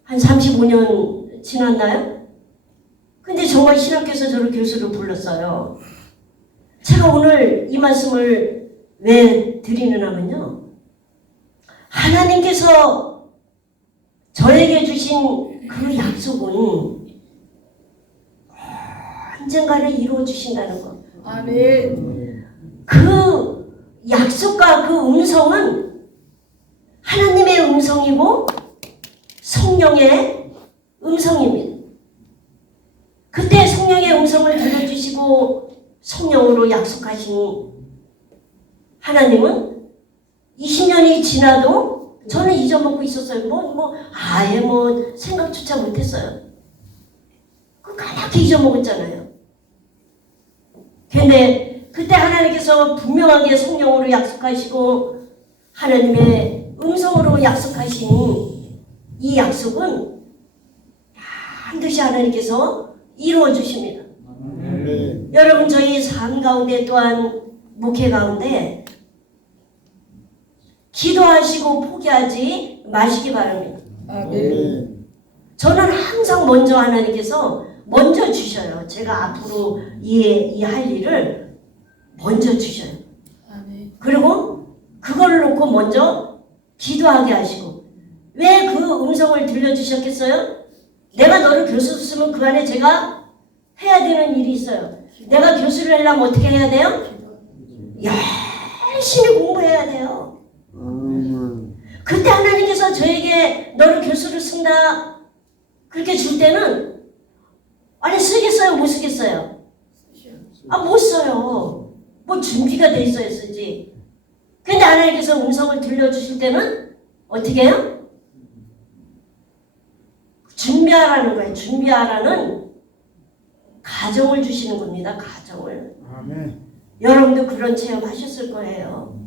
한 35년 지났나요? 근데 정말 신학교에서 저를 교수로 불렀어요. 제가 오늘 이 말씀을 왜 드리느냐면요. 하나님께서 저에게 주신 그 약속은 언젠가를 이루어 주신다는 것. 아멘. 그 약속과 그 음성은 하나님의 음성이고 성령의 음성입니다. 그때 성령의 음성을 들려주시고 성령으로 약속하신 하나님은 20년이 지나도 저는 잊어먹고 있었어요. 아예 생각조차 못했어요. 그 까맣게 잊어먹었잖아요. 근데 그때 하나님께서 분명하게 성령으로 약속하시고 하나님의 음성으로 약속하신 이 약속은 반드시 하나님께서 이루어 주십니다. 아멘. 여러분 저희 삶 가운데 또한 목회 가운데 기도하시고 포기하지 마시기 바랍니다. 아멘. 저는 항상 먼저 하나님께서 먼저 주셔요. 제가 앞으로 이 할 일을 먼저 주셔요. 아멘. 그리고 그걸 놓고 먼저 기도하게 하시고, 왜 그 음성을 들려주셨겠어요? 내가 너를 교수로 쓰면 그 안에 제가 해야 되는 일이 있어요. 내가 교수를 하려면 어떻게 해야 돼요? 열심히 공부해야 돼요. 그때 하나님께서 저에게 너를 교수를 쓴다 그렇게 줄 때는 아니 쓰겠어요? 못 쓰겠어요? 못 써요. 뭐 준비가 돼 있어야 쓰지. 근데 하나님께서 음성을 들려주실 때는 어떻게 해요? 준비하라는 거예요. 준비하라는 가정을 주시는 겁니다. 가정을. 아멘. 여러분도 그런 체험 하셨을 거예요.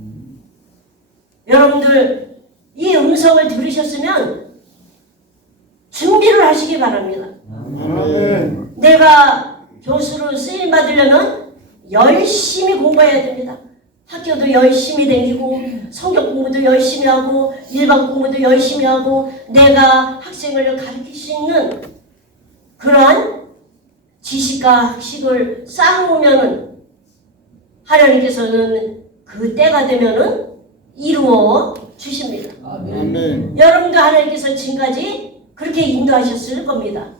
여러분들 이 음성을 들으셨으면 준비를 하시기 바랍니다. 아멘. 내가 교수로 쓰임 받으려면 열심히 공부해야 됩니다. 학교도 열심히 다니고 성경 공부도 열심히 하고 일반 공부도 열심히 하고 내가 학생을 가르칠 수 있는 그러한 지식과 학식을 쌓아놓으면 하나님께서는 그 때가 되면은 이루어 주십니다. 아멘. 여러분도 하나님께서 지금까지 그렇게 인도하셨을 겁니다.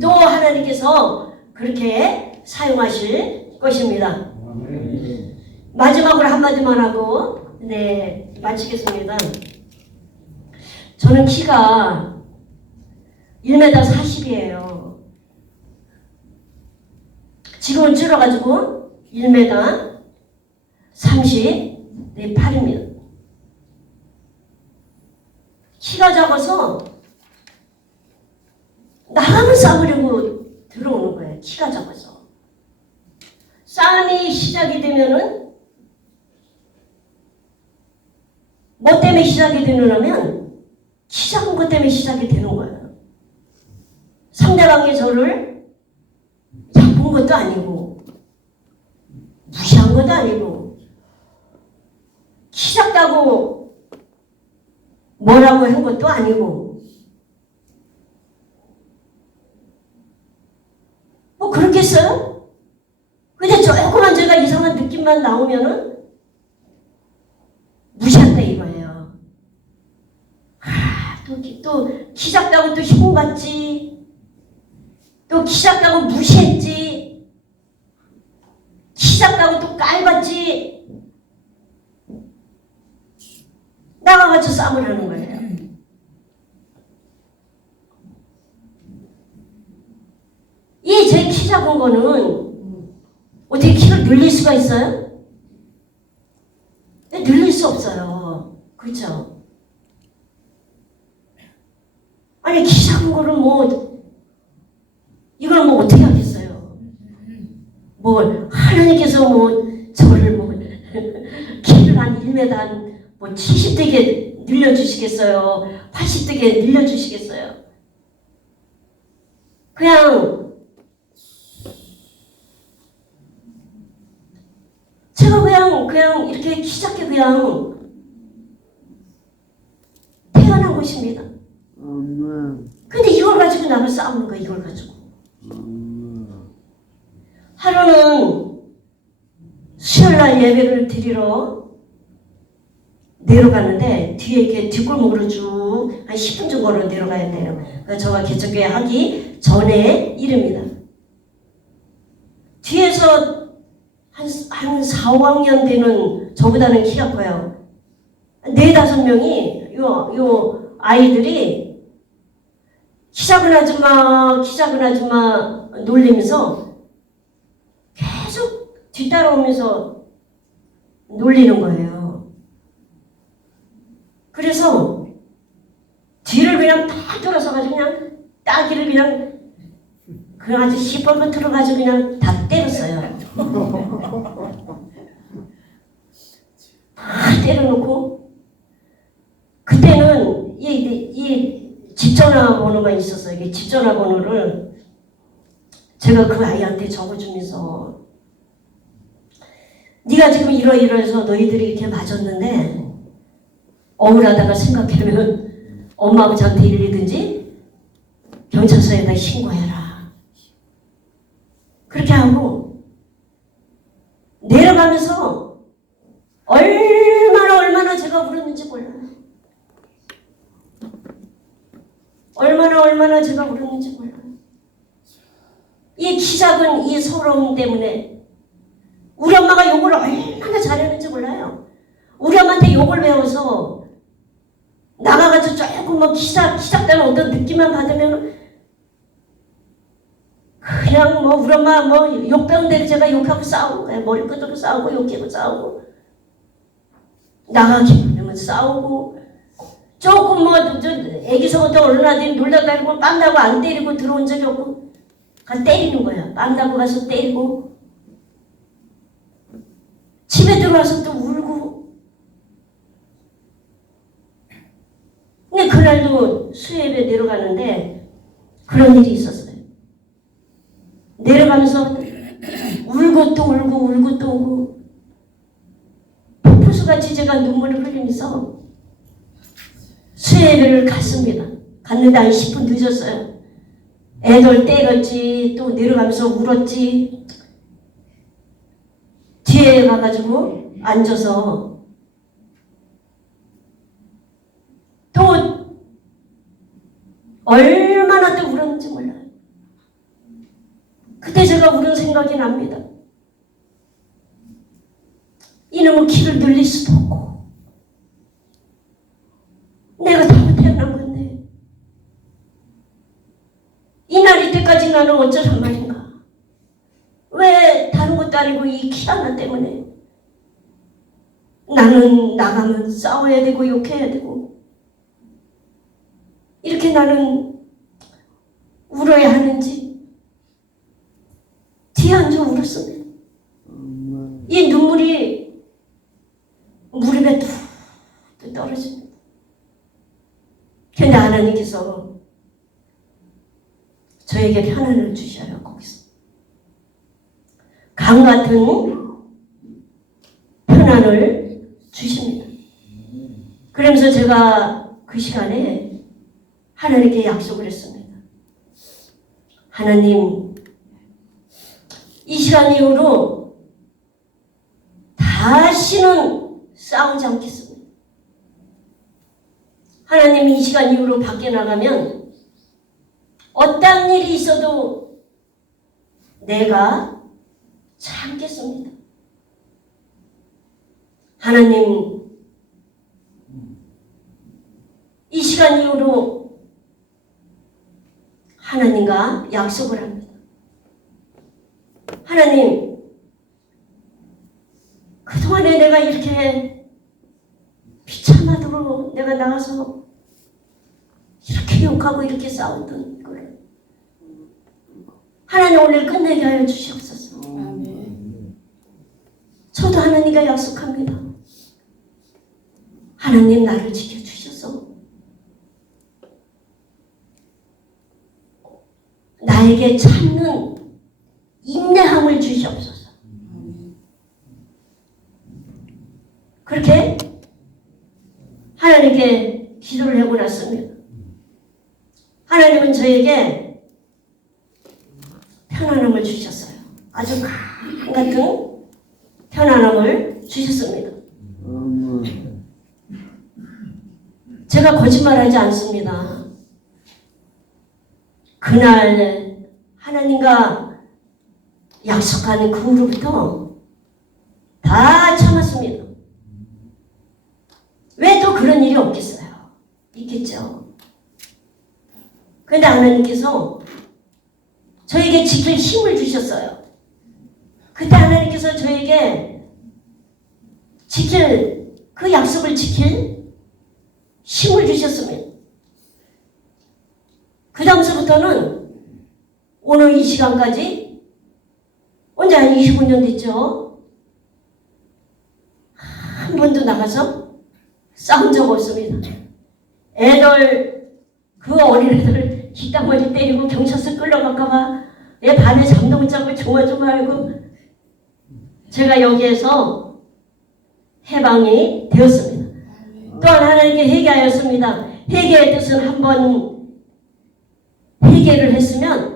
또 하나님께서 그렇게 사용하실 것입니다. 마지막으로 한마디만 하고 마치겠습니다. 저는 키가 1m 40이에요. 지금은 줄어가지고 1m 38입니다. 키가 작아서 나가면 싸우려고 들어오는 거예요. 키가 작아서. 싸움이 시작이 되면은 뭐 때문에 시작이 되느냐면 키 작은 것 때문에 시작이 되는 거예요. 상대방이 저를 약본 것도 아니고 무시한 것도 아니고 키 작다고 뭐라고 한 것도 아니고 뭐 그렇겠어요? 근데 조그만 제가 이상한 느낌만 나오면은 무시한다 이거예요. 또 키 작다고 또 흉받지, 또 키 작다고 무시했지, 키 작다고 또 깔봤지, 나가가지고 싸움을 하는 거예요. 이 제 키 작은 거는 어떻게 키를 늘릴 수가 있어요? 늘릴 수 없어요. 그렇죠? 아니 키 작은 거를 이걸 어떻게 하겠어요? 하나님께서 저를 키를 한 1m 한 70대게 늘려주시겠어요? 80대게 늘려주시겠어요? 그냥 제가 그냥 이렇게 키 작게 그냥 태어난 것입니다. 근데 이걸 가지고 나를 싸우는 거야. 이걸 가지고. 하루는 수요일날 예배를 드리러 내려가는데 뒤에 이렇게 뒷골목으로 쭉 한 10분 정도로 내려가야 돼요. 그러니까 저가 개척교회 하기 전에 일입니다. 뒤에서 한 4, 5학년 되는 저보다는 키가 커요. 4, 5명이 요 아이들이 키 작은 아줌마 놀리면서 계속 뒤따라오면서 놀리는 거예요. 그래서 뒤를 그냥 딱 돌아서가지고 그냥 따기를 그냥 아주 시뻘건 틀어가지고 그냥 다 때렸어요. 다 때려놓고 그때는 이 집전화번호만 있었어요. 이게 집전화번호를 제가 그 아이한테 적어주면서 네가 지금 이러이러해서 너희들이 이렇게 맞았는데 억울하다가 생각하면 엄마 아버지한테 일리든지 경찰서에다 신고해라. 그렇게 하고 내려가면서 얼마나 제가 울었는지 몰라요. 얼마나 제가 울었는지 몰라요. 이 키 작은 이 서러움 때문에 우리 엄마가 욕을 얼마나 잘했는지 몰라요. 우리 엄마한테 욕을 배워서 나가가지고 조금 뭐 키 작다는 어떤 느낌만 받으면 그냥 뭐 우리 엄마 뭐 욕 배운 대로 제가 욕하고 싸우고 머리 끄덕고 싸우고 욕하고 싸우고 나가기 그러면 싸우고 조금 뭐 애기서부터 어른아들이 놀다 다니고 빰나고 안 때리고 들어온 적이 없고 가 때리는 거야. 빰나고 가서 때리고 집에 들어와서 또 울고. 근데 그날도 수협에 내려가는데 그런 일이 있었어요. 내려가면서 울고 또 울고 또 울고 폭포수같이 제가 눈물을 흘리면서 수협을 갔습니다. 갔는데 한 10분 늦었어요. 애들 때렸지, 또 내려가면서 울었지. 뒤에 가가지고 앉아서 또 얼마나 또 울었는지 몰라요. 그때 제가 울은 생각이 납니다. 이놈의 키를 늘릴 수도 없고 내가 다 태어난 건데 이 날이 때까지 나는 어쩌란 말인가. 왜 다른 것도 아니고 이 키 하나 때문에 나는 나가면 싸워야 되고 욕해야 되고 이렇게 나는 울어야 하는지 뒤에 앉아 울었습니다. 이 눈물이 무릎에 툭 떨어집니다. 근데 하나님께서 저에게 편안을 주셔요. 거기서 강 같은 편안을 주십니다. 그러면서 제가 그 시간에 하나님께 약속을 했습니다. 하나님, 이 시간 이후로 다시는 싸우지 않겠습니다. 하나님, 이 시간 이후로 밖에 나가면 어떤 일이 있어도 내가 참겠습니다. 하나님, 이 시간 이후로 하나님과 약속을 합니다. 하나님, 그동안에 내가 이렇게 비참하도록 내가 나가서 이렇게 욕하고 이렇게 싸웠던 걸 하나님 오늘 끝내게 하여 주시옵소서. 아멘. 저도 하나님과 약속합니다. 하나님 나를 지켜주셔서 나에게 참는 인내함을 주시옵소서. 그렇게 하나님께 기도를 하고 났습니다. 하나님은 저에게 편안함을 주셨어요. 아주 강 같은 편안함을 주셨습니다. 제가 거짓말하지 않습니다. 그날 하나님과 약속하는 그 후로부터 다 참았습니다. 왜 또 그런 일이 없겠어요? 있겠죠. 그런데 하나님께서 저에게 지킬 힘을 주셨어요. 그때 하나님께서 저에게 그 약속을 지킬 힘을 주셨습니다. 그 다음서부터는 오늘 이 시간까지 언제 한 25년 됐죠? 한 번도 나가서 싸운 적 없습니다. 애들, 그 어린애들 뒷땅머리 때리고 경찰서 끌려갈까봐 내 발에 잠도 못 자고 조마조마하고 제가 여기에서 해방이 되었습니다. 또한 하나님께 회개하였습니다. 회개의 뜻은 한번 회개를 했으면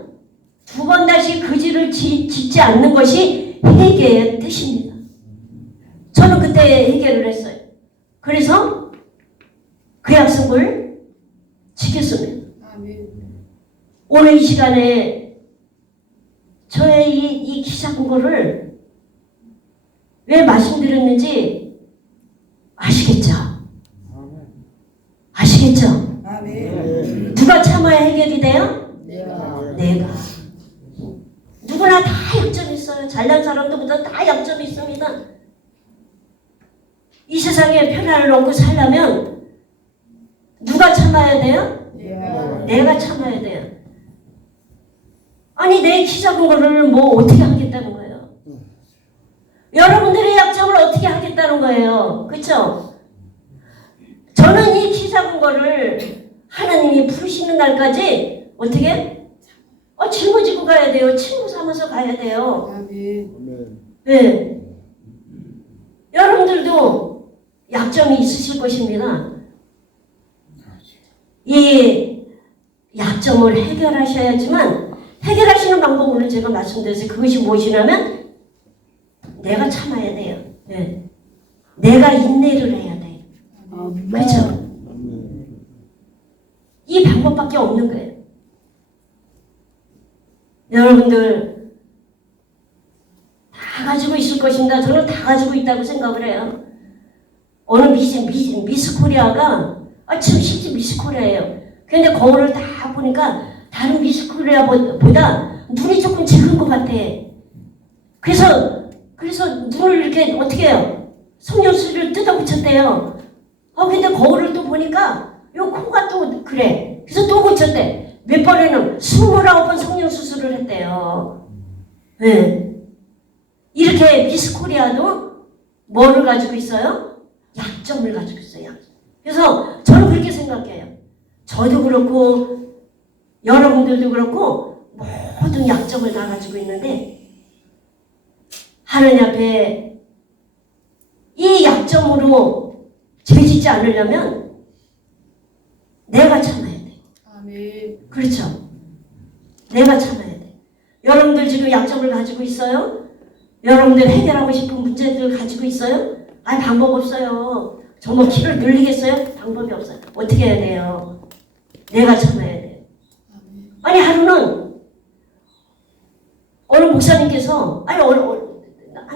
두 번 다시 그 죄를 짓지 않는 것이 회개의 뜻입니다. 저는 그때 회개를 했어요. 그래서 그 약속을 지켰습니다. 오늘 이 시간에 저의 이 키 작은 거를 왜 말씀드렸는지 아시겠죠? 아시겠죠? 누가 참아야 해결이 돼요? 내가. 누구나 다 약점이 있어요. 잘난 사람들보다 다 약점이 있습니다. 이 세상에 편안을 얻고 살려면 누가 참아야 돼요? 내가 참아야 돼요. 아니 내 키 작은 거를 뭐 어떻게 하겠다는 거예요? 여러분들의 약점을 어떻게 하겠다는 거예요? 그렇죠? 저는 이 키 작은 거를 하나님이 부르시는 날까지 어떻게? 짊어지고 가야 돼요. 친구 삼아서 가야 돼요. 네. 여러분들도 약점이 있으실 것입니다. 이 약점을 해결하셔야지만 해결하시는 방법 오늘 제가 말씀드렸어요. 그것이 무엇이냐면 내가 참아야 돼요. 네. 내가 인내를 해야 돼요. 그렇죠? 이 방법밖에 없는 거예요. 여러분들 다 가지고 있을 것입니다. 저는 다 가지고 있다고 생각을 해요. 어느 미스 코리아가 지금 실제 미스 코리아예요. 근데 거울을 다 보니까 다른 미스 코리아보다 눈이 조금 작은 것 같아. 그래서 눈을 이렇게 어떻게 해요? 속눈썹을 뜯어 붙였대요. 근데 거울을 또 보니까 요 코가 또 그래. 그래서 또 고쳤대. 몇 번에는 29번 성형 수술을 했대요. 네. 이렇게 미스 코리아도 뭐를 가지고 있어요? 약점을 가지고 있어요. 약점. 그래서 저는 그렇게 생각해요. 저도 그렇고 여러분들도 그렇고 모든 약점을 다 가지고 있는데 하나님 앞에 이 약점으로 죄짓지 않으려면 내가 참아야 돼. 그렇죠? 내가 참아야 돼. 여러분들 지금 약점을 가지고 있어요? 여러분들 해결하고 싶은 문제들 가지고 있어요? 방법 없어요. 정말 키를 늘리겠어요? 방법이 없어요. 어떻게 해야 돼요? 내가 참아야 돼요. 아니 하루는 어느 목사님께서 한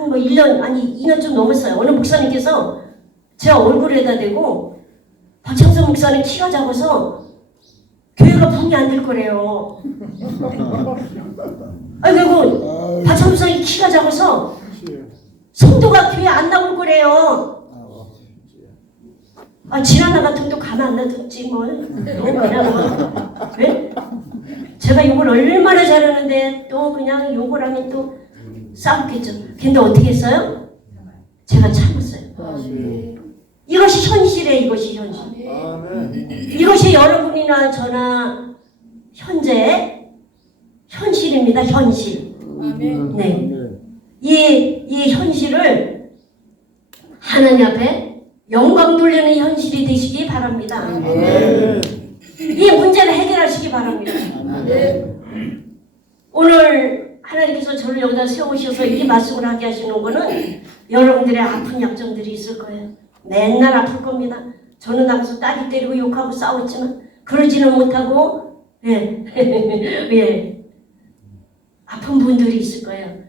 뭐 1년 아니 2년 좀 넘었어요. 어느 목사님께서 제 얼굴에다 대고 박창선 목사님 키가 작아서 교회가 붕이 안 될 거래요. 그리고 박창선 목사님 키가 작아서 성도가 교회 안 나올 거래요. 지나나 같으면 또 가만 안 놔뒀지 뭘. 왜? 제가 욕을 얼마나 잘하는데 또 그냥 욕을 하면 또 싸웠겠죠. 근데 어떻게 했어요? 제가 참았어요. 이것이 현실이에요. 이것이 현실. 이것이 여러분이나 저나 현재 현실입니다. 현실. 네. 이 현실을 하나님 앞에 영광 돌리는 현실이 되시기 바랍니다. 이 문제를 해결하시기 바랍니다. 오늘 하나님께서 저를 여기다 세우셔서 이 말씀을 하게 하시는 거는 여러분들의 아픈 약점들이 있을 거예요. 맨날 아플 겁니다. 저는 나가서 딸이 때리고 욕하고 싸웠지만 그러지는 못하고 예. 아픈 분들이 있을 거예요.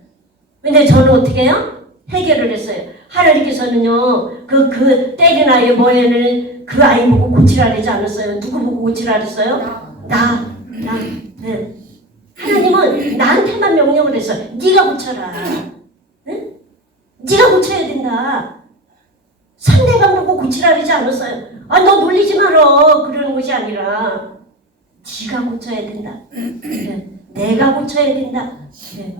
근데 저는 어떻게 해요? 해결을 했어요. 하나님께서는요, 그 때린 아이 뭐에는 그 아이 보고 고치라 그러지 않았어요. 누구 보고 고치라 그랬어요? 나. 네. 하나님은 나한테만 명령을 했어요. 네가 고쳐라. 네? 네가 고쳐야 된다. 상대방 보고 고치라 그러지 않았어요. 너 놀리지 마라. 그러는 것이 아니라 네가 고쳐야 된다. 네. 내가 고쳐야 된다. 네.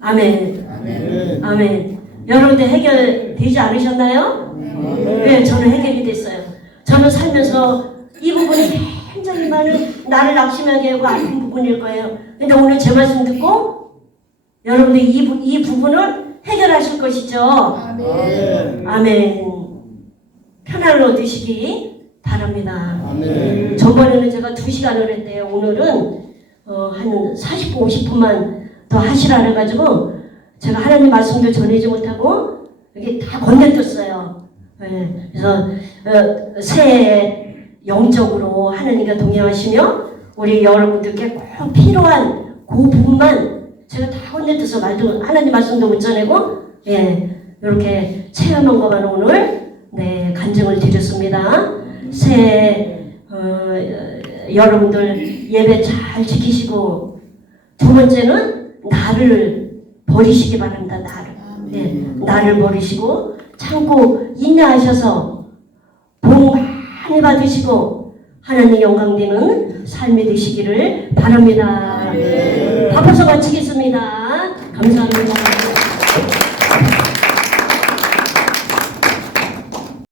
아멘. 아멘. 여러분들 해결되지 않으셨나요? 네, 저는 해결이 됐어요. 저는 살면서 이 부분이 굉장히 많은 나를 낙심하게 하고 아픈 부분일 거예요. 근데 오늘 제 말씀 듣고 여러분들 이 부분을 해결하실 것이죠. 아멘. 아멘. 편안을 얻으시기 바랍니다. 아멘. 저번에는 제가 2시간을 했대요. 오늘은 한 40분, 50분만 더 하시라 그래가지고 제가 하나님 말씀도 전하지 못하고 이게 다 건네떴어요. 네, 그래서 새해 영적으로 하나님과 동행하시며 우리 여러분들께 꼭 필요한 그 부분만 제가 다 건네떠서 말도 하나님 말씀도 못 전하고 이렇게 체험한 것만 오늘 간증을 드렸습니다. 새해 여러분들 예배 잘 지키시고 두 번째는 나를 버리시기 바랍니다. 나를 버리시고 참고 인내하셔서 복 많이 받으시고 하나님 영광 되는 삶이 되시기를 바랍니다. 바빠서 마치겠습니다. 감사합니다.